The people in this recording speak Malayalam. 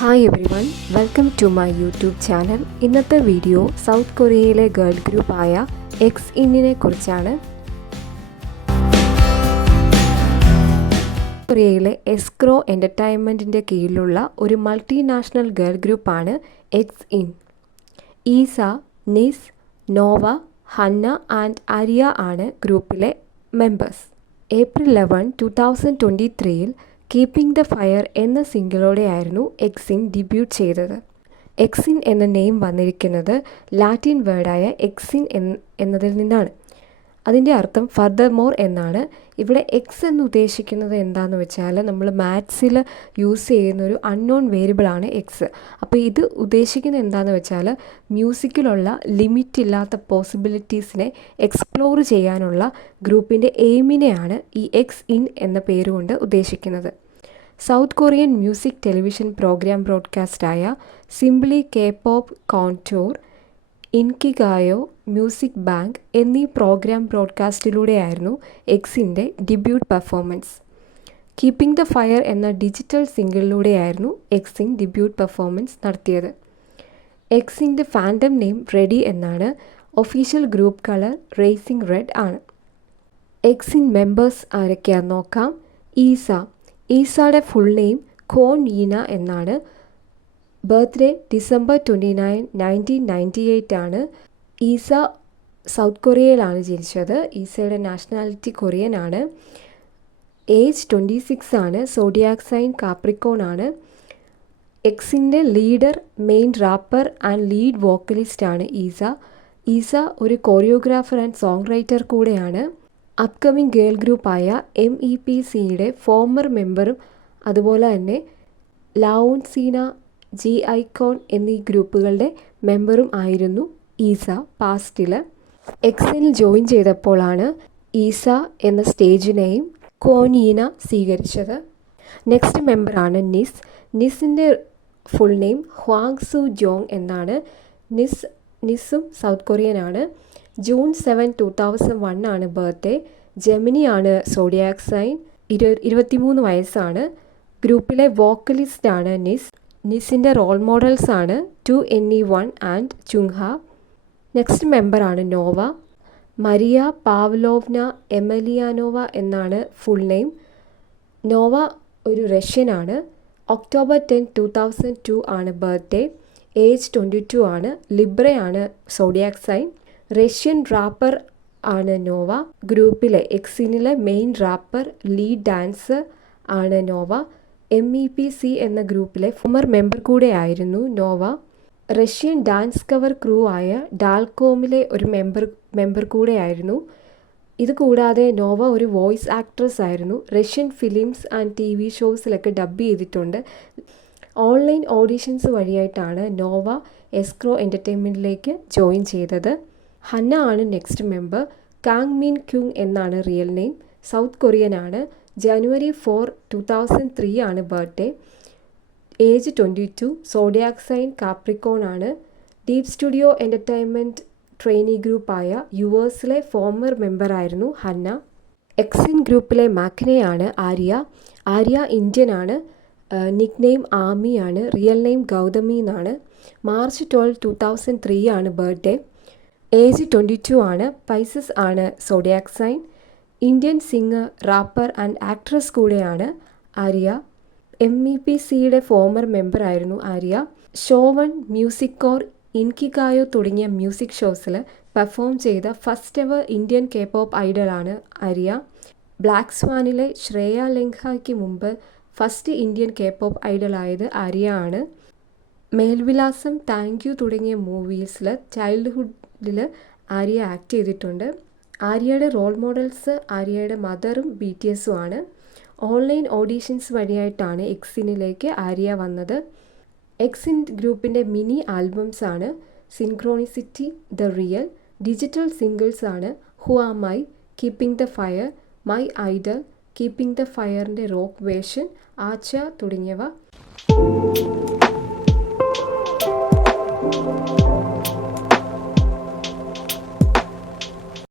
Hi everyone, welcome to my YouTube channel. ഇന്നത്തെ വീഡിയോ സൗത്ത് കൊറിയയിലെ ഗേൾ ഗ്രൂപ്പായ എക്സ്-ഇന്നിനെ കുറിച്ചാണ്. കൊറിയയിലെ എസ്ക്രോ എൻ്റർടൈൻമെൻറ്റിൻ്റെ കീഴിലുള്ള ഒരു മൾട്ടിനാഷണൽ ഗേൾ ഗ്രൂപ്പാണ് X IN. Esha, Nizz, Nova, Hannah and Aria ആണ് ഗ്രൂപ്പിലെ members. April 11, 2023 keeping the fire എന്ന സിംഗിളോടെയായിരുന്നു എക്സ്-ഇൻ ഡെബ്യൂട്ട് ചെയ്തത്. എക്സ്-ഇൻ എന്ന നെയിം വന്നിരിക്കുന്നത് ലാറ്റിൻ വേർഡായ എക്സിൻ എന്നതിൽ നിന്നാണ്. അതിൻ്റെ അർത്ഥം ഫർദർ മോർ എന്നാണ്. ഇവിടെ എക്സ് എന്ന് ഉദ്ദേശിക്കുന്നത് എന്താണെന്ന് വെച്ചാൽ നമ്മൾ മാത്സിൽ യൂസ് ചെയ്യുന്ന ഒരു അൺനോൺ വേരിയബിളാണ് എക്സ്. അപ്പോൾ ഇത് ഉദ്ദേശിക്കുന്നത് എന്താണെന്ന് വെച്ചാൽ മ്യൂസിക്കിലുള്ള ലിമിറ്റ് ഇല്ലാത്ത പോസിബിലിറ്റീസിനെ എക്സ്പ്ലോർ ചെയ്യാനുള്ള ഗ്രൂപ്പിൻ്റെ എയിമിനെയാണ് ഈ എക്സ്-ഇൻ എന്ന പേരുകൊണ്ട് ഉദ്ദേശിക്കുന്നത്. South Korean music television programme ബ്രോഡ്കാസ്റ്റായ simply K pop contour, Inkigayo, music bank എന്നീ പ്രോഗ്രാം ബ്രോഡ്കാസ്റ്റിലൂടെയായിരുന്നു എക്സിൻ്റെ debut performance. Keeping the fire എന്ന ഡിജിറ്റൽ സിംഗിളിലൂടെയായിരുന്നു എക്സ്-ഇൻ ഡെബ്യൂട്ട് പെർഫോമൻസ് നടത്തിയത്. എക്സിൻ്റെ ഫാൻഡം നെയിം റെഡി എന്നാണ്. Official group colour racing red ആണ്. എക്സ്-ഇൻ മെമ്പേഴ്സ് ആരൊക്കെയാണെന്ന് നോക്കാം. ഈസയുടെ ഫുൾ നെയിം ഖോൻ ഈന എന്നാണ്. ബർത്ത്ഡേ December 29, 1998 ആണ്. ഈസ സൗത്ത് കൊറിയയിലാണ് ജനിച്ചത്. ഈസയുടെ നാഷണാലിറ്റി കൊറിയൻ ആണ്. ഏജ് 26 ആണ്. സോഡിയാക് സൈൻ കാപ്രിക്കോൺ ആണ്. എക്സിൻ്റെ leader, main rapper and lead vocalist ആണ് ഈസ ഒരു കൊറിയോഗ്രാഫർ ആൻഡ് സോങ് റൈറ്റർ കൂടെയാണ്. അപ്കമിങ് ഗേൾ ഗ്രൂപ്പായ MEPCയുടെ ഫോമർ മെമ്പറും അതുപോലെ തന്നെ ലാവോൺസീന, G-ഐക്കോൺ എന്നീ ഗ്രൂപ്പുകളുടെ മെമ്പറും ആയിരുന്നു ഈസ പാസ്റ്റിൽ. എക്സ്-ഇനിൽ ജോയിൻ ചെയ്തപ്പോഴാണ് ഈസ എന്ന സ്റ്റേജ് നെയിം ഖോൻ ഈന സ്വീകരിച്ചത്. നെക്സ്റ്റ് മെമ്പറാണ് നിസിൻ്റെ ഫുൾ നെയിം ഹ്വാങ് സു ജോങ് എന്നാണ്. നിസും സൗത്ത് കൊറിയൻ ആണ്. June 7, 2001 ആണ് ബർത്ത്ഡേ. ജെമിനി ആണ് സോഡിയാക് സൈൻ. 23 വയസ്സാണ്. ഗ്രൂപ്പിലെ വോക്കലിസ്റ്റ് ആണ് നിസിൻ്റെ റോൾ മോഡൽസ് ആണ് NE1 ആൻഡ് ചുങ്ഹ. നെക്സ്റ്റ് മെമ്പറാണ് നോവ. മരിയ പാവ്ലോവ്ന എമലിയാനോവ എന്നാണ് ഫുൾ നെയിം. നോവ ഒരു റഷ്യൻ ആണ്. October 10, 2002 ആണ് ബർത്ത്ഡേ. ഏജ് 22 ആണ്. ലിബ്രയാണ് സോഡിയാക് സൈൻ. റഷ്യൻ റാപ്പർ ആണ് നോവ. ഗ്രൂപ്പിലെ എക്സ്-ഇനിലെ മെയിൻ റാപ്പർ, ലീഡ് ഡാൻസർ ആണ് നോവ. MEPC എന്ന ഗ്രൂപ്പിലെ ഫോമർ മെമ്പർ കൂടെയായിരുന്നു Nova. Russian dance cover crew ആയ ഡാൽകോമിലെ ഒരു മെമ്പർ കൂടെയായിരുന്നു. ഇതുകൂടാതെ നോവ ഒരു വോയിസ് ആക്ട്രസ് ആയിരുന്നു. റഷ്യൻ ഫിലിംസ് ആൻഡ് TV ഷോസിലൊക്കെ ഡബ് ചെയ്തിട്ടുണ്ട്. ഓൺലൈൻ ഓഡീഷൻസ് വഴിയായിട്ടാണ് നോവ എസ്ക്രോ എൻ്റർടൈൻമെൻറ്റിലേക്ക് ജോയിൻ ചെയ്തത്. ഹന്ന ആണ് next member. Kang Min Kyung എന്നാണ് റിയൽ നെയിം. സൗത്ത് കൊറിയൻ ആണ്. January 4, 2003 ആണ് birthday. Age 22. Zodiac sign Capricorn ആണ്. ഡീപ് സ്റ്റുഡിയോ എൻ്റർടൈൻമെൻറ്റ് ട്രെയിനി ഗ്രൂപ്പായ യുവേഴ്സിലെ ഫോമർ മെമ്പറായിരുന്നു ഹന്ന. എക്സ്-ഇൻ ഗ്രൂപ്പിലെ മാക്കിനെയാണ് ആര്യ ഇന്ത്യൻ ആണ്. നിക് നെയിം ആമി ആണ്. റിയൽ നെയിം ഗൗതമി എന്നാണ്. March 12, 2003 ആണ് ബർത്ത്ഡേ. ഏജ് 22 ആണ്. പൈസസ് ആണ് zodiac sign. Indian singer, rapper and actress കൂടെയാണ് ആര്യ. MEPCയുടെ ഫോമർ മെമ്പർ ആയിരുന്നു Aria. Show 1, music core, Inkigayo തുടങ്ങിയ മ്യൂസിക് ഷോസിൽ പെർഫോം ചെയ്ത ഫസ്റ്റ് എവർ ഇന്ത്യൻ K-pop ഐഡലാണ് ആര്യ. ബ്ലാക്ക് സ്വാനിലെ ശ്രേയ ലെങ്ഹായ്ക്ക് മുമ്പ് ഫസ്റ്റ് ഇന്ത്യൻ K-pop ഐഡലായത് ആര്യ ആണ്. മേൽവിലാസം, താങ്ക് യു തുടങ്ങിയ മൂവീസിൽ ചൈൽഡ്ഹുഡിൽ ആര്യ ആക്ട് ചെയ്തിട്ടുണ്ട്. ആര്യയുടെ റോൾ മോഡൽസ് ആര്യയുടെ മദറും BTSഉം ആണ്. ഓൺലൈൻ ഓഡീഷൻസ് വഴിയായിട്ടാണ് എക്സ്-ഇനിലേക്ക് ആര്യ വന്നത്. എക്സ്-ഇൻ ഗ്രൂപ്പിൻ്റെ മിനി ആൽബംസ് ആണ് synchronicity, the real. Digital singles ആണ് who am I, keeping the fire, my idol, keeping the ഫയറിൻ്റെ റോക്ക് വേർഷൻ, ആച്ച തുടങ്ങിയവ.